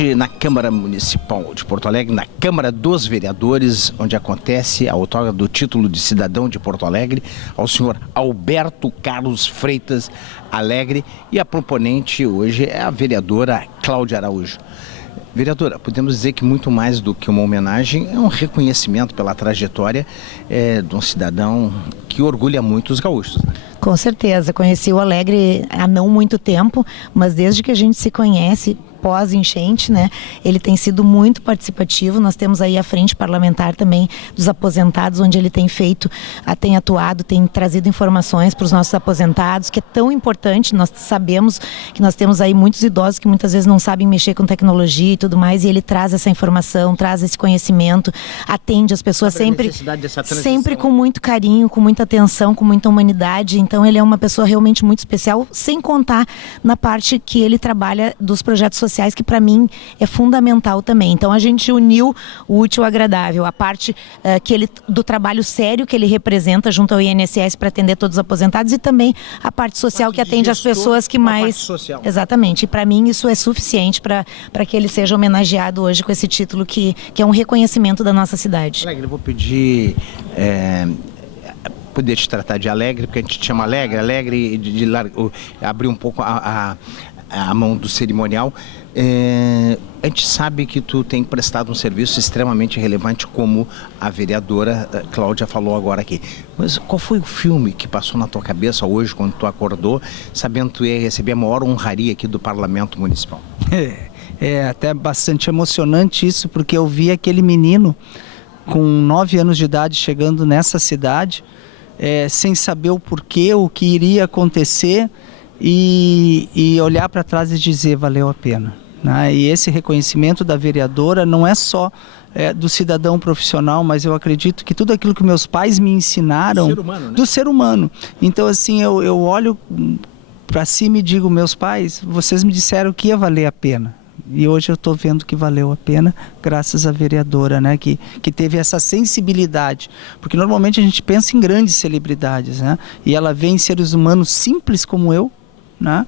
hoje na Câmara Municipal de Porto Alegre, na Câmara dos Vereadores, onde acontece a outorga do título de cidadão de Porto Alegre ao senhor Alberto Carlos Freitas Alegre, e a proponente hoje é a vereadora Cláudia Araújo. Vereadora, podemos dizer que muito mais do que uma homenagem, é um reconhecimento pela trajetória de um cidadão que orgulha muito os gaúchos, né? Com certeza, conheci o Alegre há não muito tempo, mas desde que a gente se conhece, pós-enchente, né, ele tem sido muito participativo. Nós temos aí a frente parlamentar também dos aposentados, onde ele tem feito, tem atuado, tem trazido informações para os nossos aposentados, que é tão importante. Nós sabemos que nós temos aí muitos idosos que muitas vezes não sabem mexer com tecnologia e tudo mais, e ele traz essa informação, traz esse conhecimento, atende as pessoas sempre com muito carinho, com muita atenção, com muita humanidade. Então ele é uma pessoa realmente muito especial, sem contar na parte que ele trabalha dos projetos sociais, que para mim é fundamental também. Então a gente uniu o útil ao agradável, a parte do trabalho sério que ele representa junto ao INSS para atender todos os aposentados, e também a parte social que atende as pessoas que mais... Exatamente, e para mim isso é suficiente para que ele seja homenageado hoje com esse título que é um reconhecimento da nossa cidade. Alegre, eu vou pedir... poder te tratar de Alegre, porque a gente te chama Alegre, de abrir um pouco a mão do cerimonial. A gente sabe que tu tem prestado um serviço extremamente relevante, como a vereadora Cláudia falou agora aqui. Mas qual foi o filme que passou na tua cabeça hoje, quando tu acordou, sabendo que tu ia receber a maior honraria aqui do Parlamento Municipal? É até bastante emocionante isso, porque eu vi aquele menino com 9 anos de idade chegando nessa cidade, sem saber o porquê, o que iria acontecer, e olhar para trás e dizer valeu a pena, né? E esse reconhecimento da vereadora não é só do cidadão profissional, mas eu acredito que tudo aquilo que meus pais me ensinaram do ser humano, né? Do ser humano. Então assim, eu olho para cima e digo, meus pais, vocês me disseram que ia valer a pena. E hoje eu estou vendo que valeu a pena, graças à vereadora, né, que teve essa sensibilidade. Porque normalmente a gente pensa em grandes celebridades, né, e ela vê em seres humanos simples como eu, né,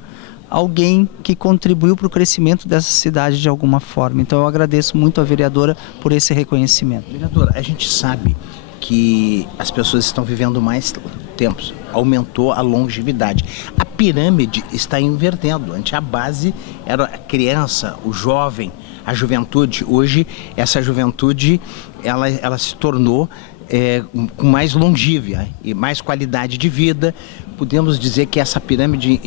alguém que contribuiu para o crescimento dessa cidade de alguma forma. Então eu agradeço muito a vereadora por esse reconhecimento. Vereadora, a gente sabe que as pessoas estão vivendo mais tempos, aumentou a longevidade. A pirâmide está invertendo. Antes a base era a criança, o jovem, a juventude. Hoje essa juventude ela se tornou com mais longívia e mais qualidade de vida. Podemos dizer que essa pirâmide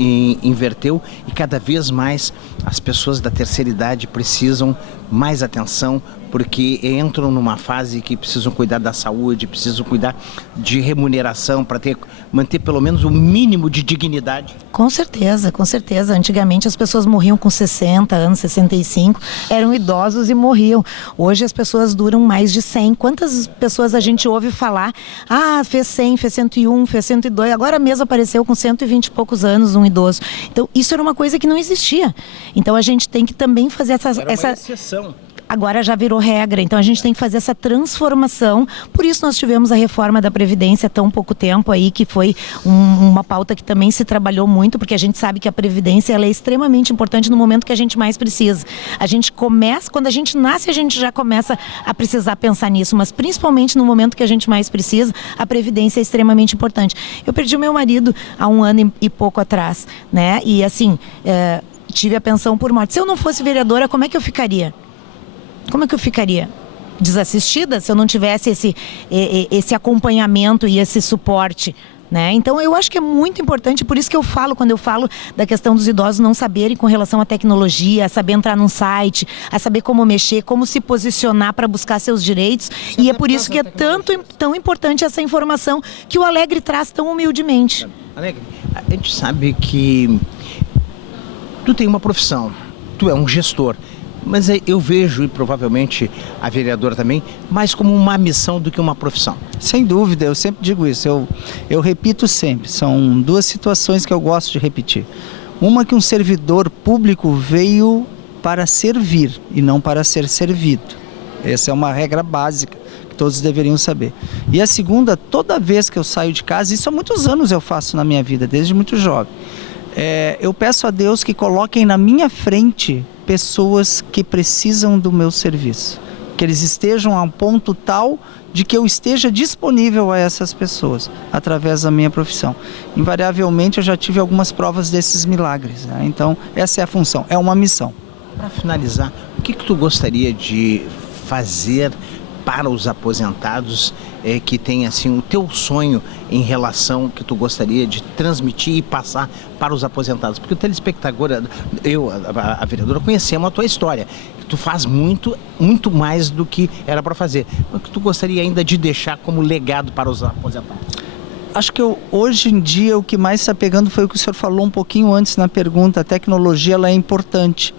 inverteu, e cada vez mais as pessoas da terceira idade precisam mais atenção, porque entram numa fase que precisam cuidar da saúde, precisam cuidar de remuneração para manter pelo menos o mínimo de dignidade. Com certeza, com certeza. Antigamente as pessoas morriam com 60 anos, 65, eram idosos e morriam. Hoje as pessoas duram mais de 100. Quantas pessoas a gente ouve falar, fez 100, fez 101, fez 102, agora mesmo apareceu com 120 e poucos anos um idoso. Então isso era uma coisa que não existia. Então a gente tem que também fazer essa exceção. Agora já virou regra, então a gente tem que fazer essa transformação. Por isso nós tivemos a reforma da Previdência há tão pouco tempo aí, que foi uma pauta que também se trabalhou muito, porque a gente sabe que a Previdência ela é extremamente importante no momento que a gente mais precisa. A gente começa, quando a gente nasce, a gente já começa a precisar pensar nisso, mas principalmente no momento que a gente mais precisa, a Previdência é extremamente importante. Eu perdi o meu marido há 1 ano e pouco atrás, né? E assim, tive a pensão por morte. Se eu não fosse vereadora, como é que eu ficaria? Como é que eu ficaria? Desassistida se eu não tivesse esse acompanhamento e esse suporte, né? Então eu acho que é muito importante, por isso que eu falo, quando eu falo da questão dos idosos não saberem com relação à tecnologia, a saber entrar num site, a saber como mexer, como se posicionar para buscar seus direitos, e é por isso que é tão importante essa informação que o Alegre traz tão humildemente. Alegre, a gente sabe que tu tem uma profissão, tu é um gestor, mas eu vejo, e provavelmente a vereadora também, mais como uma missão do que uma profissão. Sem dúvida, eu sempre digo isso, eu repito sempre, são 2 situações que eu gosto de repetir. Uma, que um servidor público veio para servir e não para ser servido. Essa é uma regra básica que todos deveriam saber. E a segunda, toda vez que eu saio de casa, isso há muitos anos eu faço na minha vida, desde muito jovem, eu peço a Deus que coloquem na minha frente pessoas que precisam do meu serviço. Que eles estejam a um ponto tal de que eu esteja disponível a essas pessoas, através da minha profissão. Invariavelmente eu já tive algumas provas desses milagres, né? Então essa é a função, é uma missão. Para finalizar, o que tu gostaria de fazer para os aposentados que tem assim o teu sonho em relação que tu gostaria de transmitir e passar para os aposentados? Porque o telespectador, a vereadora, conhecemos a tua história. Tu faz muito mais do que era para fazer. O que tu gostaria ainda de deixar como legado para os aposentados? Acho que hoje em dia o que mais está pegando foi o que o senhor falou um pouquinho antes na pergunta. A tecnologia ela é importante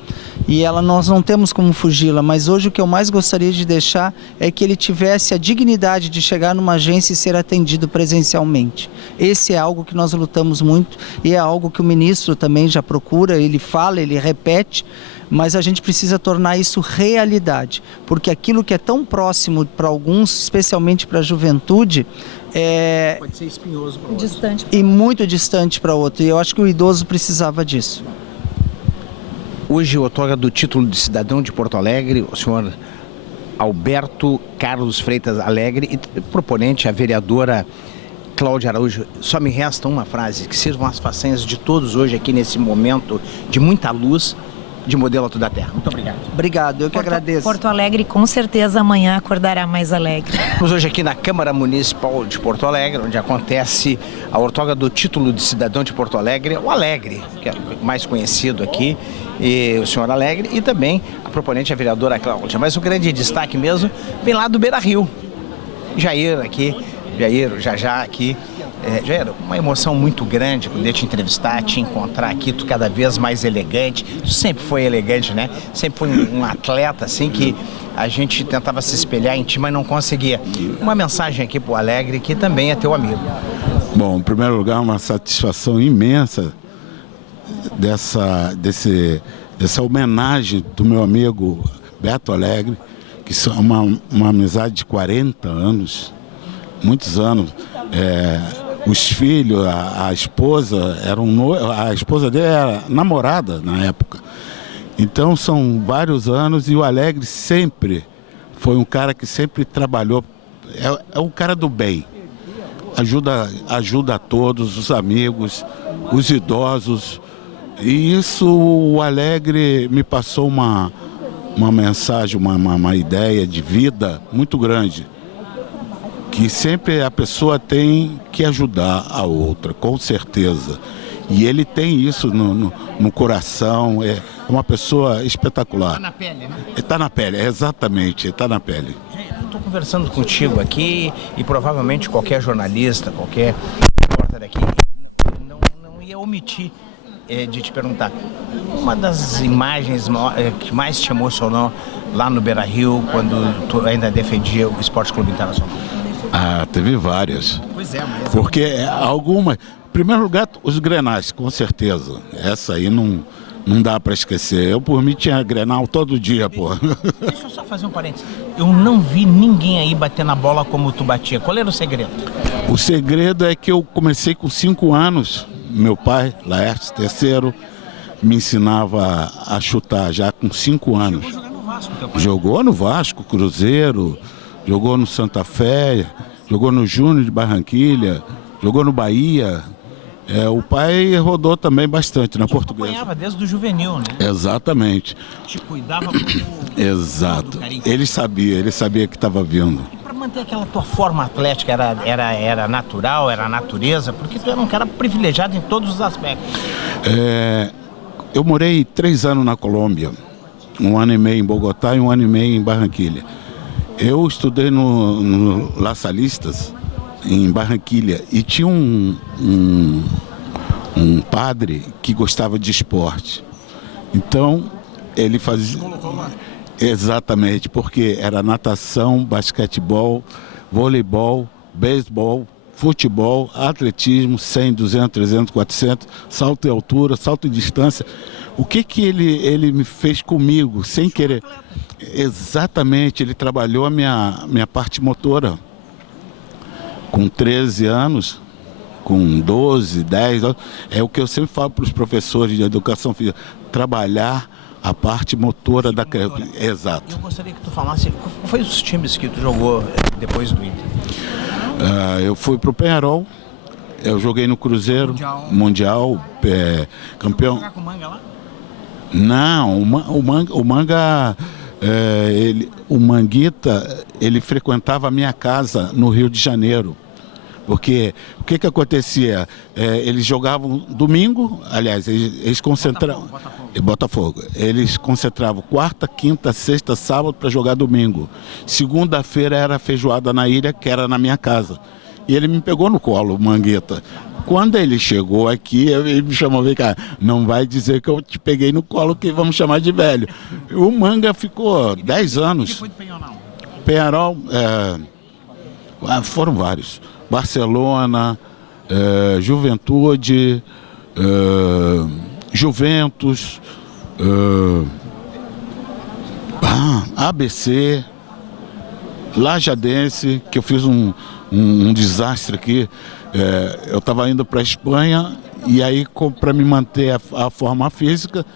e nós não temos como fugi-la, mas hoje o que eu mais gostaria de deixar é que ele tivesse a dignidade de chegar numa agência e ser atendido presencialmente. Esse é algo que nós lutamos muito e é algo que o ministro também já procura, ele fala, ele repete, mas a gente precisa tornar isso realidade, porque aquilo que é tão próximo para alguns, especialmente para a juventude, pode ser espinhoso para outro. Distante. E muito distante para outro. E eu acho que o idoso precisava disso. Hoje, outorga do título de cidadão de Porto Alegre, o senhor Alberto Carlos Freitas Alegre, e proponente, a vereadora Cláudia Araújo. Só me resta uma frase: que sirvam as façanhas de todos hoje aqui nesse momento de muita luz, de modelo Alto da Terra. Muito obrigado. Obrigado, eu que agradeço. Porto Alegre com certeza amanhã acordará mais alegre. Estamos hoje aqui na Câmara Municipal de Porto Alegre, onde acontece a outorga do título de cidadão de Porto Alegre, o Alegre, que é mais conhecido aqui, e o senhor Alegre, e também a proponente, a vereadora Cláudia. Mas o grande destaque mesmo vem lá do Beira-Rio. Jair aqui, já aqui. Jair, uma emoção muito grande poder te entrevistar, te encontrar aqui, tu cada vez mais elegante. Tu sempre foi elegante, né? Sempre foi um atleta, assim, que a gente tentava se espelhar em ti, mas não conseguia. Uma mensagem aqui pro Alegre, que também é teu amigo. Bom, em primeiro lugar, uma satisfação imensa dessa homenagem do meu amigo Beto Alegre, que é uma amizade de 40 anos, muitos anos. Os filhos, a esposa, a esposa dele era namorada na época. Então são vários anos e o Alegre sempre foi um cara que sempre trabalhou, é um cara do bem. Ajuda a todos, os amigos, os idosos. E isso o Alegre me passou uma mensagem, uma ideia de vida muito grande. Que sempre a pessoa tem que ajudar a outra, com certeza. E ele tem isso no coração, é uma pessoa espetacular. Está na pele, né? Está na pele, exatamente, está na pele. Eu estou conversando contigo aqui e provavelmente qualquer jornalista, qualquer repórter aqui não ia omitir de te perguntar. Uma das imagens que mais te emocionou lá no Beira-Rio, quando tu ainda defendia o Esporte Clube Internacional? Teve várias. Pois é, mas... Porque algumas... Em primeiro lugar, os Grenais, com certeza. Essa aí não dá para esquecer. Eu, por mim, tinha Grenal todo dia, pô. Deixa eu só fazer um parênteses. Eu não vi ninguém aí bater na bola como tu batia. Qual era o segredo? O segredo é que eu comecei com 5 anos. Meu pai, Laércio III, me ensinava a chutar já com 5 anos. Chegou a jogar no Vasco, teu pai? Jogou no Vasco, Cruzeiro, jogou no Santa Fé, jogou no Júnior de Barranquilha, jogou no Bahia. O pai rodou também bastante na Portuguesa. Acompanhava desde o juvenil, né? Exatamente. Te cuidava como... Exato. Ele sabia que estava vindo. E para manter aquela tua forma atlética, era natural, era a natureza? Porque tu era um cara privilegiado em todos os aspectos. Eu morei 3 anos na Colômbia, 1 ano e meio em Bogotá e 1 ano e meio em Barranquilha. Eu estudei no La Salistas, em Barranquilha, e tinha um padre que gostava de esporte. Então, ele fazia... Exatamente, porque era natação, basquetebol, voleibol, beisebol, futebol, atletismo, 100, 200, 300, 400, salto em altura, salto em distância. O que ele me fez comigo, sem querer? Exatamente, ele trabalhou a minha parte motora. Com 13 anos, com 12, 10 anos, é o que eu sempre falo para os professores de educação física, trabalhar a parte motora da criança. Exato. Eu gostaria que tu falasse, qual foi os times que tu jogou depois do Inter? Eu fui pro Penharol, eu joguei no Cruzeiro, Mundial, campeão. Jogar com o Manga lá? Não, o Manga, o Manguita, ele frequentava a minha casa no Rio de Janeiro. Porque o que acontecia? Eles jogavam domingo, aliás, eles concentravam. Botafogo. Eles concentravam quarta, quinta, sexta, sábado para jogar domingo. Segunda-feira era feijoada na ilha, que era na minha casa. E ele me pegou no colo, o Manguita. Quando ele chegou aqui, ele me chamou, vem cá, não vai dizer que eu te peguei no colo, que vamos chamar de velho. O Manga ficou 10 anos. Que foi do Penharol? Penharol, foram vários. Barcelona, Juventude, Juventus, ABC, Lajadense, que eu fiz um desastre aqui. Eu estava indo para a Espanha e aí, para me manter a forma física,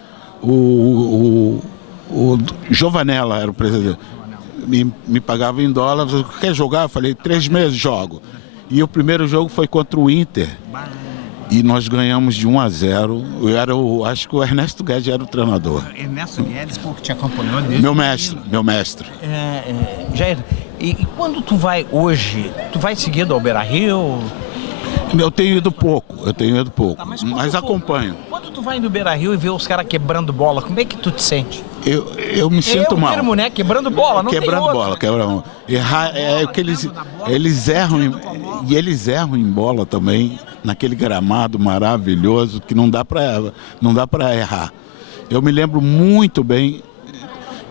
o Giovanella era o presidente. Me pagava em dólares. Quer jogar? Eu falei, 3 meses jogo. E o primeiro jogo foi contra o Inter. E nós ganhamos de 1-0. Acho que o Ernesto Guedes era o treinador. Ernesto Guedes, que te acompanhou desde... Meu mestre. Jair, e quando tu vai hoje, tu vai seguindo ao Beira-Rio? Eu tenho ido pouco, Tá, mas acompanho. Quando tu vai no Beira-Rio e vê os caras quebrando bola, como é que tu te sente? Eu me sinto mal. Termo, né? Quebrando bola, não quebrando tem bola, quebrando. Errar é que eles erram e eles erram em bola também, naquele gramado maravilhoso que não dá para errar. Eu me lembro muito bem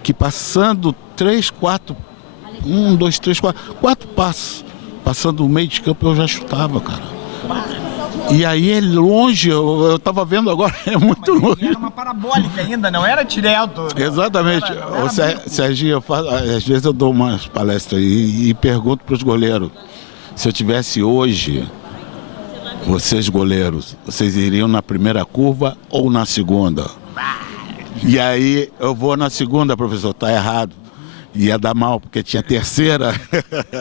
que passando 4 passos, passando o meio de campo, eu já chutava, cara. E aí é longe, eu tava vendo agora, é muito longe. Era uma parabólica ainda, não era direto. Exatamente. Serginho, às vezes eu dou umas palestras e pergunto para os goleiros, se eu tivesse hoje, vocês goleiros, vocês iriam na primeira curva ou na segunda? E aí eu vou na segunda, professor, tá errado. Ia dar mal, porque tinha terceira.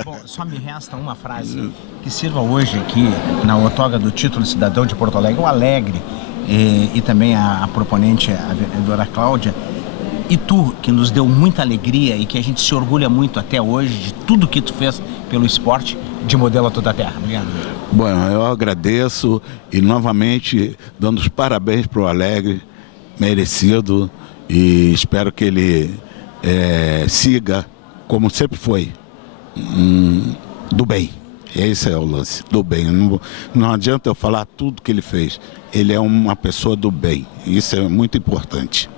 Bom, só me resta uma frase que sirva hoje aqui na outorga do título de cidadão de Porto Alegre, o Alegre, e também a proponente, a vereadora Cláudia, e tu, que nos deu muita alegria e que a gente se orgulha muito até hoje de tudo que tu fez pelo esporte de modelo a toda a terra. Obrigado. Bom, eu agradeço e novamente dando os parabéns para o Alegre, merecido, e espero que ele siga como sempre foi, do bem. Esse é o lance, do bem. Não adianta eu falar tudo que ele fez. Ele é uma pessoa do bem. Isso é muito importante.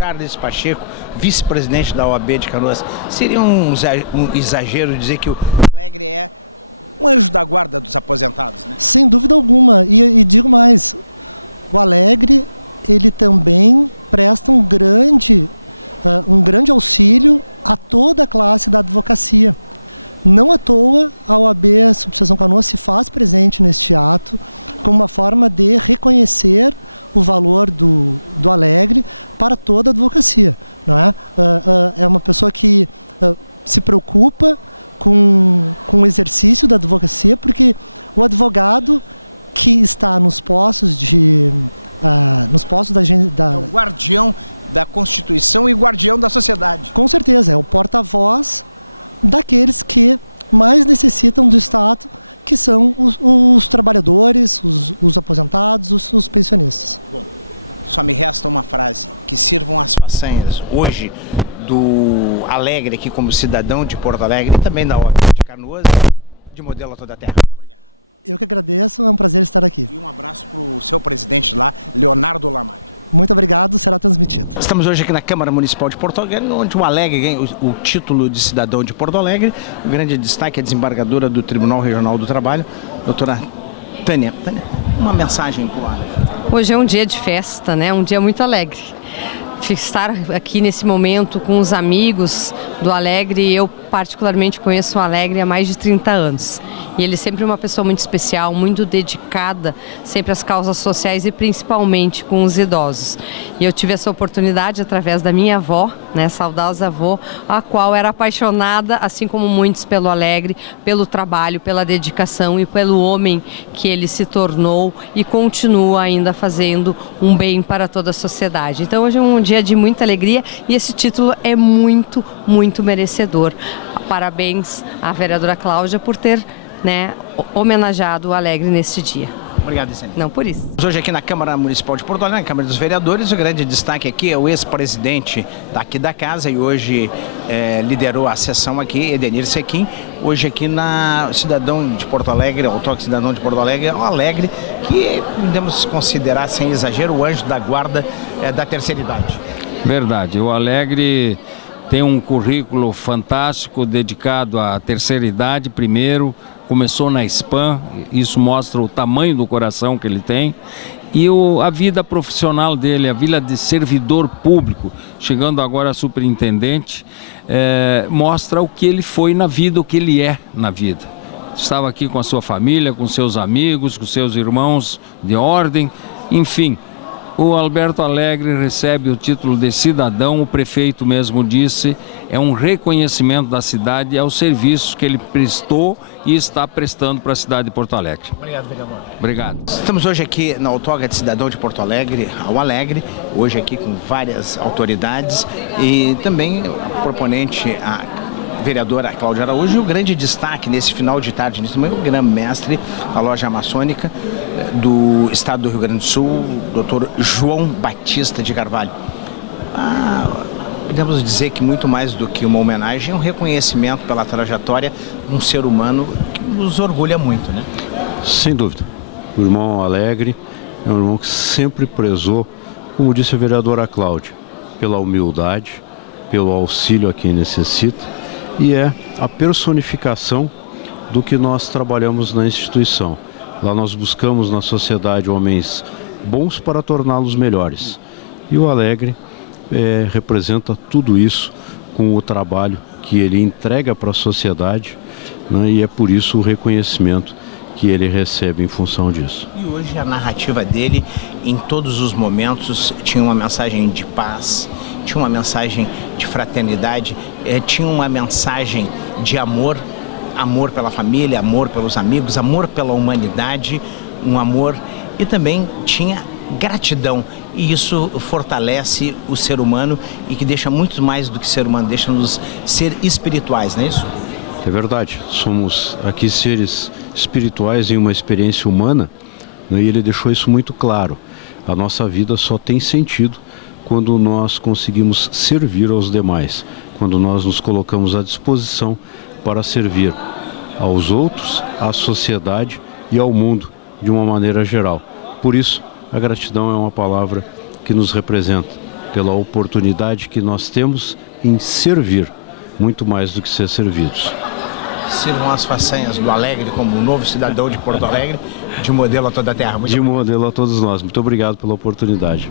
Charles Pacheco, vice-presidente da OAB de Canoas, seria um exagero dizer que o façanhas hoje do Alegre aqui como cidadão de Porto Alegre e também da OAB de Canoas, de modelo a toda a terra. Estamos hoje aqui na Câmara Municipal de Porto Alegre, onde o Alegre ganha o título de cidadão de Porto Alegre. O grande destaque é a desembargadora do Tribunal Regional do Trabalho, doutora Tânia. Tânia, uma mensagem para o Alegre. Hoje é um dia de festa, né? Um dia muito alegre. Estar aqui nesse momento com os amigos do Alegre, eu particularmente conheço o Alegre há mais de 30 anos. E ele é sempre uma pessoa muito especial, muito dedicada sempre às causas sociais e principalmente com os idosos. E eu tive essa oportunidade através da minha avó, né, saudosa avó, a qual era apaixonada, assim como muitos, pelo Alegre, pelo trabalho, pela dedicação e pelo homem que ele se tornou e continua ainda fazendo um bem para toda a sociedade. Então hoje é um dia de muita alegria e esse título é muito, muito merecedor. Parabéns à vereadora Cláudia por ter, né, homenageado o Alegre neste dia. Obrigado, Vicente. Não por isso. Hoje aqui na Câmara Municipal de Porto Alegre, na Câmara dos Vereadores, o grande destaque aqui é o ex-presidente daqui da casa e hoje liderou a sessão aqui, Edenir Sequim, hoje aqui na Cidadão de Porto Alegre, Autódromo Cidadão de Porto Alegre, o Alegre, que podemos considerar, sem exagero, o anjo da guarda da terceira idade. Verdade, o Alegre tem um currículo fantástico dedicado à terceira idade, primeiro, começou na SPAM, isso mostra o tamanho do coração que ele tem, e a vida profissional dele, a vida de servidor público, chegando agora a superintendente, mostra o que ele foi na vida, o que ele é na vida. Estava aqui com a sua família, com seus amigos, com seus irmãos de ordem, enfim. O Alberto Alegre recebe o título de cidadão, o prefeito mesmo disse, é um reconhecimento da cidade aos serviços que ele prestou e está prestando para a cidade de Porto Alegre. Obrigado, vereador. Obrigado. Estamos hoje aqui na Autódromo de Cidadão de Porto Alegre, ao Alegre, hoje aqui com várias autoridades e também a proponente, a vereadora Cláudia Araújo, e o grande destaque nesse final de tarde, nesse momento, o grão-mestre da loja maçônica do estado do Rio Grande do Sul, Dr. João Batista de Carvalho. Podemos dizer que muito mais do que uma homenagem, é um reconhecimento pela trajetória de um ser humano que nos orgulha muito, né? Sem dúvida. O irmão Alegre é um irmão que sempre prezou, como disse a vereadora Cláudia, pela humildade, pelo auxílio a quem necessita, e é a personificação do que nós trabalhamos na instituição. Lá nós buscamos na sociedade homens bons para torná-los melhores. E o Alegre representa tudo isso com o trabalho que ele entrega para a sociedade, né, e é por isso o reconhecimento que ele recebe em função disso. E hoje a narrativa dele, em todos os momentos, tinha uma mensagem de paz, tinha uma mensagem de fraternidade, tinha uma mensagem de amor, amor pela família, amor pelos amigos, amor pela humanidade, um amor, e também tinha gratidão, e isso fortalece o ser humano e que deixa muito mais do que ser humano, deixa-nos ser espirituais, não é isso? É verdade, somos aqui seres espirituais em uma experiência humana, né, e ele deixou isso muito claro. A nossa vida só tem sentido quando nós conseguimos servir aos demais, quando nós nos colocamos à disposição para servir aos outros, à sociedade e ao mundo de uma maneira geral. Por isso, a gratidão é uma palavra que nos representa, pela oportunidade que nós temos em servir, muito mais do que ser servidos. Sirvam as façanhas do Alegre como um novo cidadão de Porto Alegre, de modelo a toda a terra. De modelo a todos nós. Muito obrigado pela oportunidade.